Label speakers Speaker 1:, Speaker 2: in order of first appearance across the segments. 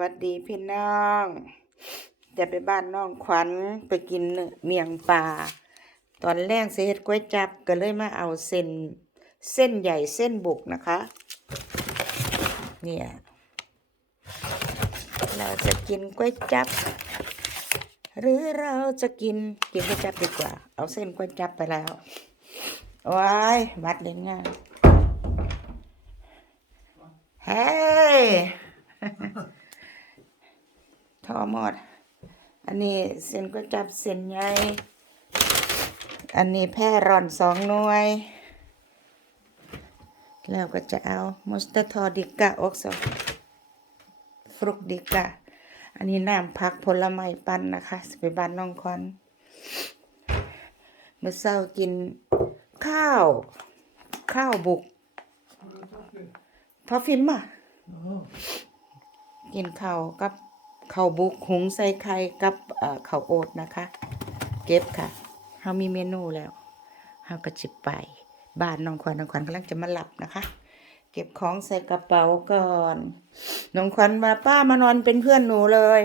Speaker 1: วัสดีพี่น้องจะไปบ้านน้องขวัญไปกินเมียงปลาตอนแรกเสียเฮ็ดก๋วยจับก็เลยมาเอาเส้นเส้นใหญ่เส้นบุกนะคะ เนี่ย เราจะกินก๋วยจับ หรือเราจะกินกินก๋วยจับดีกว่า เอาเส้นก๋วยจับไปแล้วว้ายวัดเล่นง่ายเฮ้ยท อหมด อันนี้เส้นก๋วยจับเส้นใหญ่อันนี้แพร่ร่อนสองหน่วย แล้วก็จะเอามอสตาทอดิกะออกสฟรุกดิกะ อันนี้น้ำผักผลไม้ปั่นนะคะสิไปบ้านน้องควันเมื่อเช้ากินข้าว ข้าวบุกพอฟิล์มอะกินข้าวกับ ข้าวบุกหุงใส่ไข่กับเอ่อข้าวโอ๊ตนะคะ เก็บค่ะเฮามีเมนูแล้วเฮาก็จิบไปบ้านน้องขวัญน้องขวัญกำลังจะมาหลับนะคะ เก็บของใส่กระเป๋าก่อนน้องขวัญมาป้ามานอนเป็นเพื่อนหนูเลย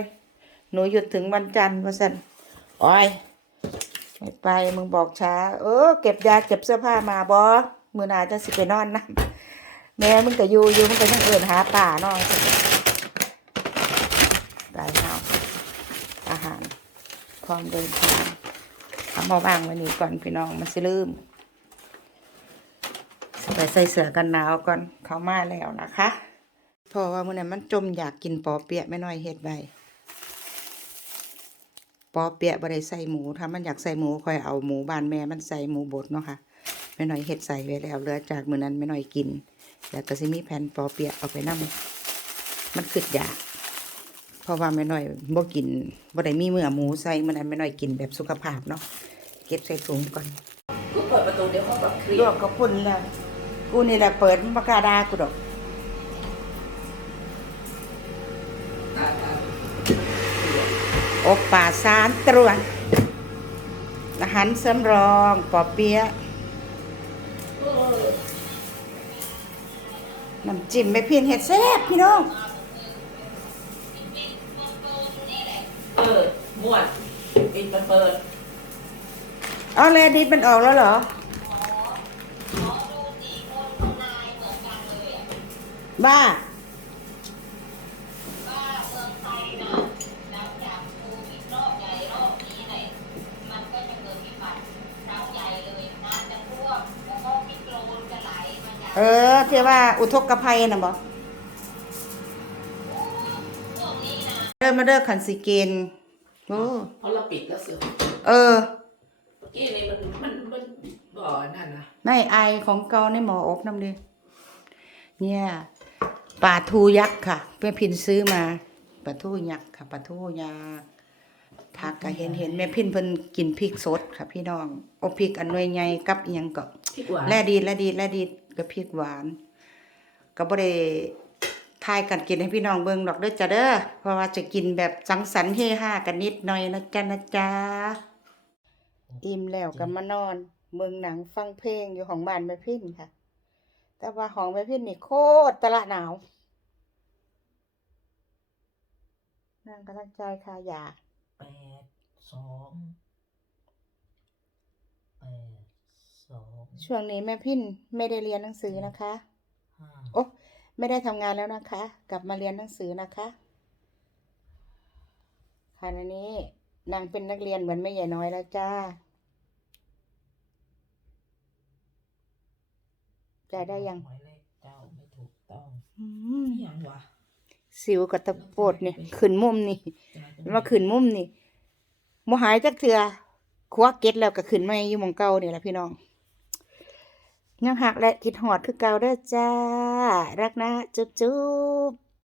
Speaker 1: หนูหยุดถึงวันจันทร์ว่าสันอ้อยไม่ไปมึงบอกช้า เออ เก็บยาเก็บเสื้อผ้ามาบอมือหนาจะสิไปนอนนะแม่มึงก็อยู่อยู่มึงก็ยังเอื่นหาป่านอ นได้เอาอาหาร พร้อมเดินทางเอามาวางไว้นี่ก่อนพี่น้องมันสิลืมไปใส่เสื้อกันหนาวก่อนเขามาแล้วนะคะเพราะว่ามื้อนั้นมันจมอยากกินปอเปี๊ยะไม่น้อยเฮ็ดไว้ปอเปี๊ยะบ่ได้ใส่หมูถ้ามันอยากใส่หมูค่อยเอาหมูบานแม่มันใส่หมูบดเนาะค่ะแม่น้อยเฮ็ดใส่ไว้แล้วเหลือจากมื้อนั้นแม่น้อยกินแล้วก็สิมีแผ่นปอเปี๊ยะเอาไปนํมันขึ้นอยาก เพราะว่าแม่น้อยบ่กินบ่ได้มีเนื้อหมูใส่มื้อนั้นแม่น้อยกินแบบสุขภาพเนาะเก็บใส่ถุงก่อน
Speaker 2: กูเปิดประตูเดี๋ยวเขาก็เคลี
Speaker 1: ล
Speaker 2: ยว
Speaker 1: กกับพุ่นแล้วกูนี่แหละเปิดมากล้าดากูดอกอบป่าสารตรวจอาหารสำรองปอเปี๊ยะน้ำจิ้มไม่เพียนเห็ดแซ่บพี่น้อง
Speaker 2: ม้วนปิดมันเปิด
Speaker 1: เอาแลดิบมันออกแล้วเหรอ บ้า เออที่ว่าอุทกภัยน่ะบอกเดินมาเด้อขันสีเกณฑ์ โอ้
Speaker 2: เพราะเราปิดแล้วเสือ
Speaker 1: เออ
Speaker 2: เมื่อกี้นี่มันมันมันบ่อนั่นนะ
Speaker 1: ไม่ไอของเกาในหมออบน้ำดิเนี่ยปลาทูยักษ์ค่ะแม่พินซื้อมาปลาทูยักษ์ค่ะปลาทูยักษ์ผักก็เห็นเห็นแม่พินเพิ่นกินพริกสดค่ะ พี่น้องเอาพริกอันหน่วยใหญ่กับอิหยังก็
Speaker 2: ที่กว่า
Speaker 1: แล่ดีดแล่ดีดแล่ดีดกับพริกหวานก็บ่ได้ ทายกันกินให้พี่น้องเบิ่งดอกเด้อจ้ะเด้อเพราะว่าจะกินแบบสังสรรค์เฮฮากันนิดหน่อยนะจ๊ะนะจ๊ะอิ่มแล้วก็มานอนเมืองหนังฟังเพลงอยู่ของบ้านแม่พินค่ะ แต่ว่าของแม่พินนี่โคตรตะละหนาวนั่งกำลังใจค่ะอย่า
Speaker 2: แปดสองแปดสอง
Speaker 1: ช่วงนี้แม่พินไม่ได้เรียนหนังสือนะคะ
Speaker 2: ห้า
Speaker 1: โอ้ ไม่ได้ทำงานแล้วนะคะ กลับมาเรียนหนังสือนะคะขณะนี้นางเป็นนักเรียนเหมือนแม่ใหญ่น้อยแล้วจ้าจ่ายได้ยัง
Speaker 2: หมายเลขเจ้าไม่ถูกต้อง
Speaker 1: อืม
Speaker 2: นี่ยังวะ
Speaker 1: สิวกับตะโปดเนี่ยขึ้นมุมนี่
Speaker 2: จะมาตรงไหน
Speaker 1: มาขึ้นมุมนี่โมหายจักเถื่อควักเก็ตแล้วก็ขึ้นมาอยู่หมองเก่านี่แหละพี่น้อง ยังหักและคิดหอดคือเก่าเด้อจ้า รักนะ จุ๊บจุ๊บ